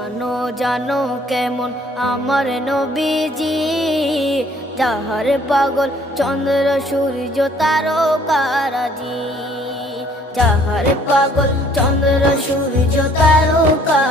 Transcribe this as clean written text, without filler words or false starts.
জানো জানো কেমন আমার নবীজি, যাহার পাগল চন্দ্র সূর্য তারকারাজি, যাহার পাগল চন্দ্র সূর্য তারকা